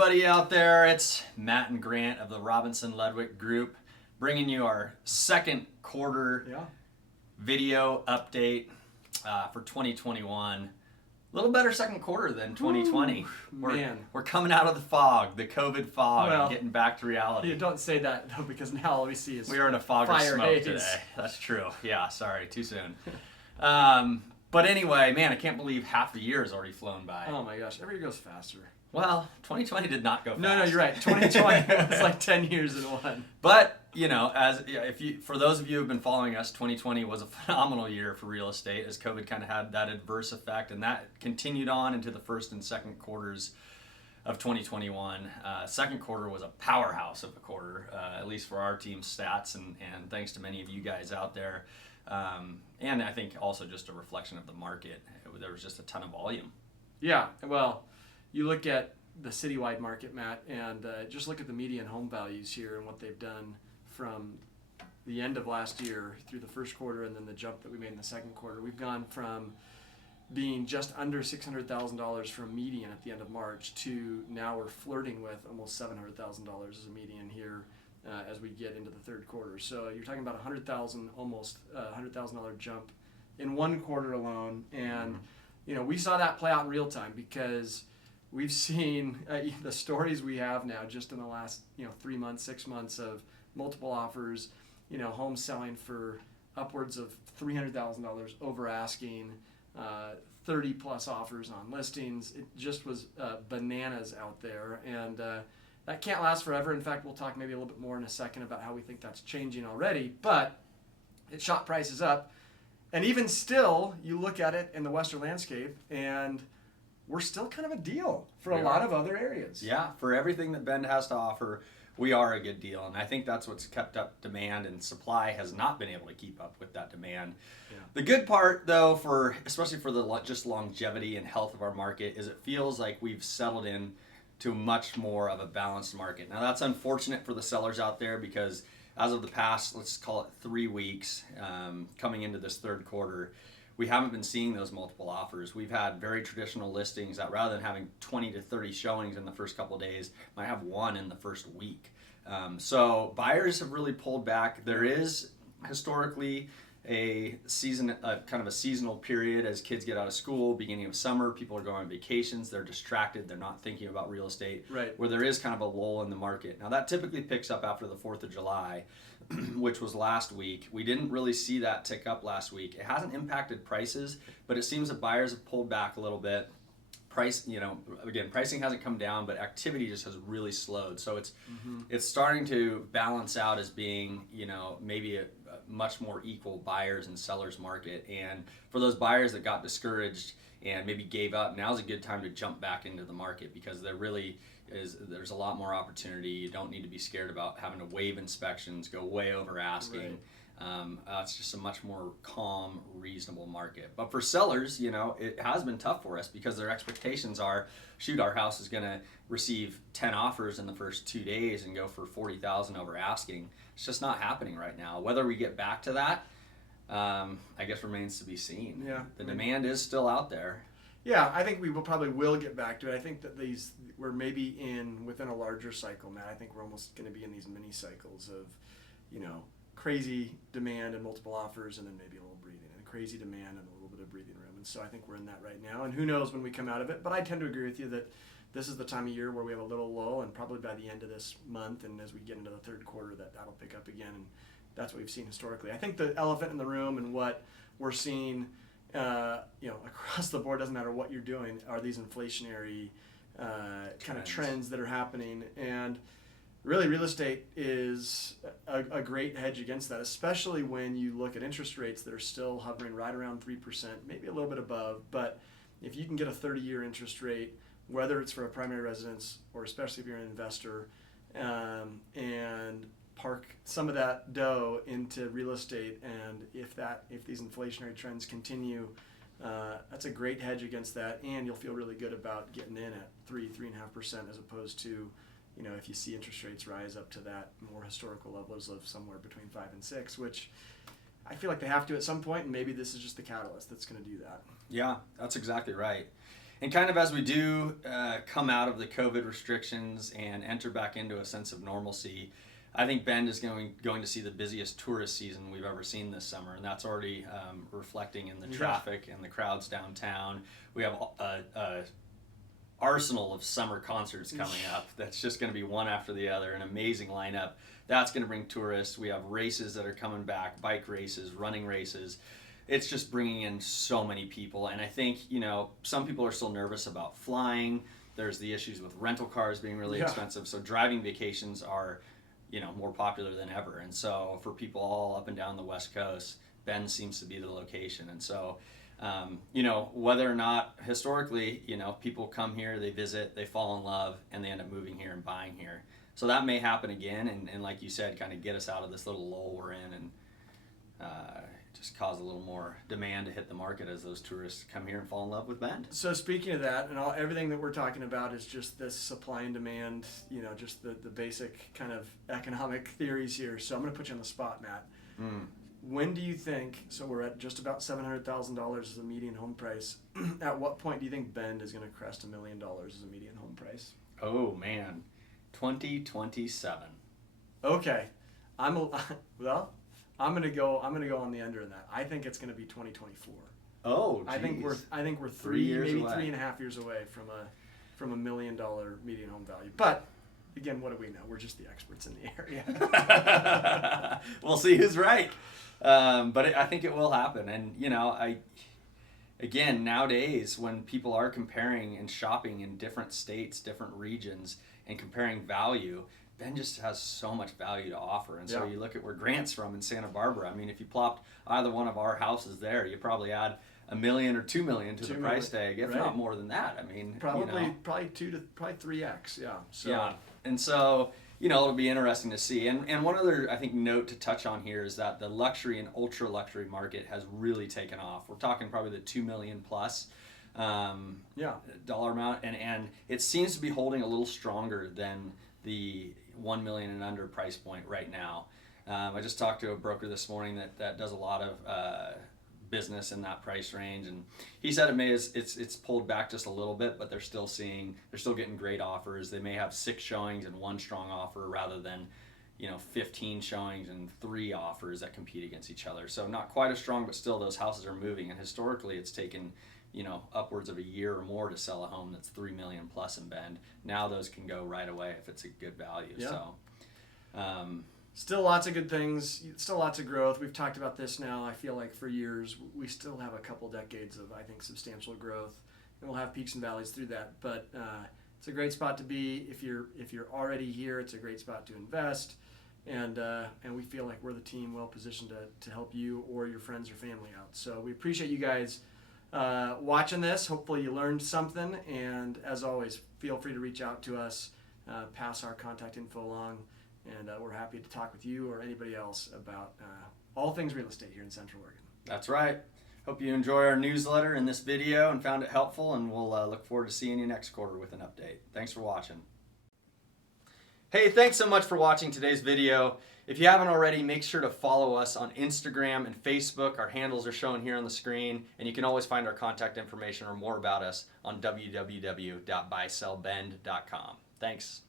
everybody out there. It's Matt and Grant of the Robinson-Ludwick group bringing you our second quarter video update for 2021. A little better second quarter than 2020. We're coming out of the fog, the COVID fog, and getting back to reality. You don't say that, though, because now all we see is we are in a fog of smoke haze today. That's true. Yeah, sorry, too soon. But anyway, man, I can't believe half the year has already flown by. Oh my gosh, every year goes faster. Well, 2020 did not go fast. No, you're right. 2020 it's like 10 years in one. But, for those of you who have been following us, 2020 was a phenomenal year for real estate as COVID kind of had that adverse effect, and that continued on into the first and second quarters of 2021. Second quarter was a powerhouse of a quarter, at least for our team's stats, and thanks to many of you guys out there. And I think also just a reflection of the market. There was just a ton of volume. Yeah, well, you look at the citywide market, Matt, and just look at the median home values here and what they've done from the end of last year through the first quarter and then the jump that we made in the second quarter. We've gone from being just under $600,000 from median at the end of March to now we're flirting with almost $700,000 as a median here as we get into the third quarter. So you're talking about almost $100,000 jump in one quarter alone. And, we saw that play out in real time because we've seen the stories we have now just in the last 3 months, 6 months of multiple offers, homes selling for upwards of $300,000 over asking, 30 plus offers on listings. It just was bananas out there, and that can't last forever. In fact, we'll talk maybe a little bit more in a second about how we think that's changing already, but it shot prices up. And even still, you look at it in the Western landscape, and we're still kind of a deal for a lot of other areas. Yeah, for everything that Bend has to offer, we are a good deal. And I think that's what's kept up demand, and supply has not been able to keep up with that demand. Yeah. The good part, though, especially for the just longevity and health of our market, is it feels like we've settled in to much more of a balanced market. Now, that's unfortunate for the sellers out there because as of the past, let's call it 3 weeks, coming into this third quarter, we haven't been seeing those multiple offers. We've had very traditional listings that rather than having 20 to 30 showings in the first couple of days, might have one in the first week. So buyers have really pulled back. There is historically a kind of a seasonal period as kids get out of school, beginning of summer, people are going on vacations, they're distracted, they're not thinking about real estate, right, where there is kind of a lull in the market. Now that typically picks up after the 4th of July, which was last week. We didn't really see that tick up last week. It hasn't impacted prices, but it seems that buyers have pulled back a little bit. Pricing hasn't come down, but activity just has really slowed. So it's starting to balance out as being, maybe a much more equal buyers and sellers market. And for those buyers that got discouraged and maybe gave up, now's a good time to jump back into the market because there's a lot more opportunity. You don't need to be scared about having to waive inspections, go way over asking. Right. It's just a much more calm, reasonable market. But for sellers, it has been tough for us because their expectations are, our house is going to receive 10 offers in the first 2 days and go for $40,000 over asking. It's just not happening right now. Whether we get back to that, I guess remains to be seen. Yeah, the demand is still out there. Yeah, I think we probably will get back to it. I think that we're maybe within a larger cycle, Matt. I think we're almost going to be in these mini cycles of, crazy demand and multiple offers, and then maybe a little breathing, and crazy demand and a little bit of breathing room. And so I think we're in that right now. And who knows when we come out of it. But I tend to agree with you that this is the time of year where we have a little lull, and probably by the end of this month and as we get into the third quarter, that'll pick up again. And that's what we've seen historically. I think the elephant in the room and what we're seeing, across the board, doesn't matter what you're doing, are these inflationary kind of trends that are happening. And really, real estate is a great hedge against that, especially when you look at interest rates that are still hovering right around 3%, maybe a little bit above. But if you can get a 30-year interest rate, whether it's for a primary residence or especially if you're an investor, and park some of that dough into real estate, and if these inflationary trends continue, that's a great hedge against that, and you'll feel really good about getting in at 3.5% as opposed to, if you see interest rates rise up to that more historical levels of somewhere between 5 and 6, which I feel like they have to at some point, and maybe this is just the catalyst that's going to do that. Yeah, that's exactly right. And kind of as we do come out of the COVID restrictions and enter back into a sense of normalcy, I think Bend is going to see the busiest tourist season we've ever seen this summer, and that's already reflecting in the traffic and the crowds downtown. We have a arsenal of summer concerts coming up that's just going to be one after the other, an amazing lineup. That's going to bring tourists. We have races that are coming back, bike races, running races. It's just bringing in so many people, and I think, some people are still nervous about flying. There's the issues with rental cars being really expensive, so driving vacations are more popular than ever. And so for people all up and down the West Coast, Bend seems to be the location. And so, whether or not historically, people come here, they visit, they fall in love, and they end up moving here and buying here. So that may happen again, and like you said, kind of get us out of this little lull we're in, and just cause a little more demand to hit the market as those tourists come here and fall in love with Bend. So speaking of that, and everything that we're talking about is just this supply and demand, just the basic kind of economic theories here. So I'm going to put you on the spot, Matt. When do you think, so we're at just about $700,000 as a median home price, at what point do you think Bend is going to crest $1 million as a median home price? Oh man, 2027. Okay. I'm gonna go on the under in that. I think it's gonna be 2024. Oh, geez. I think we're 3.5 years away from $1 million median home value. But again, what do we know? We're just the experts in the area. We'll see who's right. But I think it will happen. And again, nowadays when people are comparing and shopping in different states, different regions, and comparing value, Bend just has so much value to offer. And so you look at where Grant's from in Santa Barbara. I mean, if you plopped either one of our houses there, you probably add $1 million or $2 million to the price tag, if not more than that. I mean, probably 3x. Yeah. So. Yeah. And so, it'll be interesting to see. And one other, I think, note to touch on here is that the luxury and ultra luxury market has really taken off. We're talking probably the $2 million plus dollar amount, and it seems to be holding a little stronger than the $1 million and under price point right now. I just talked to a broker this morning that does a lot of business in that price range, and he said it's pulled back just a little bit, but they're still getting great offers. They may have 6 showings and 1 strong offer rather than 15 showings and 3 offers that compete against each other. So not quite as strong, but still those houses are moving. And historically, it's taken upwards of a year or more to sell a home that's $3 million plus in Bend. Now those can go right away if it's a good value. Yeah. So, still lots of good things. Still lots of growth. We've talked about this now. I feel like for years. We still have a couple decades of, I think, substantial growth, and we'll have peaks and valleys through that. But it's a great spot to be if you're already here. It's a great spot to invest, and we feel like we're the team well positioned to help you or your friends or family out. So we appreciate you guys watching this. Hopefully you learned something, and as always, feel free to reach out to us, pass our contact info along, and we're happy to talk with you or anybody else about all things real estate here in Central Oregon. That's right. Hope you enjoy our newsletter and this video and found it helpful, and we'll look forward to seeing you next quarter with an update. Thanks for watching. Hey, thanks so much for watching today's video. If you haven't already, make sure to follow us on Instagram and Facebook. Our handles are shown here on the screen, and you can always find our contact information or more about us on www.buysellbend.com. Thanks.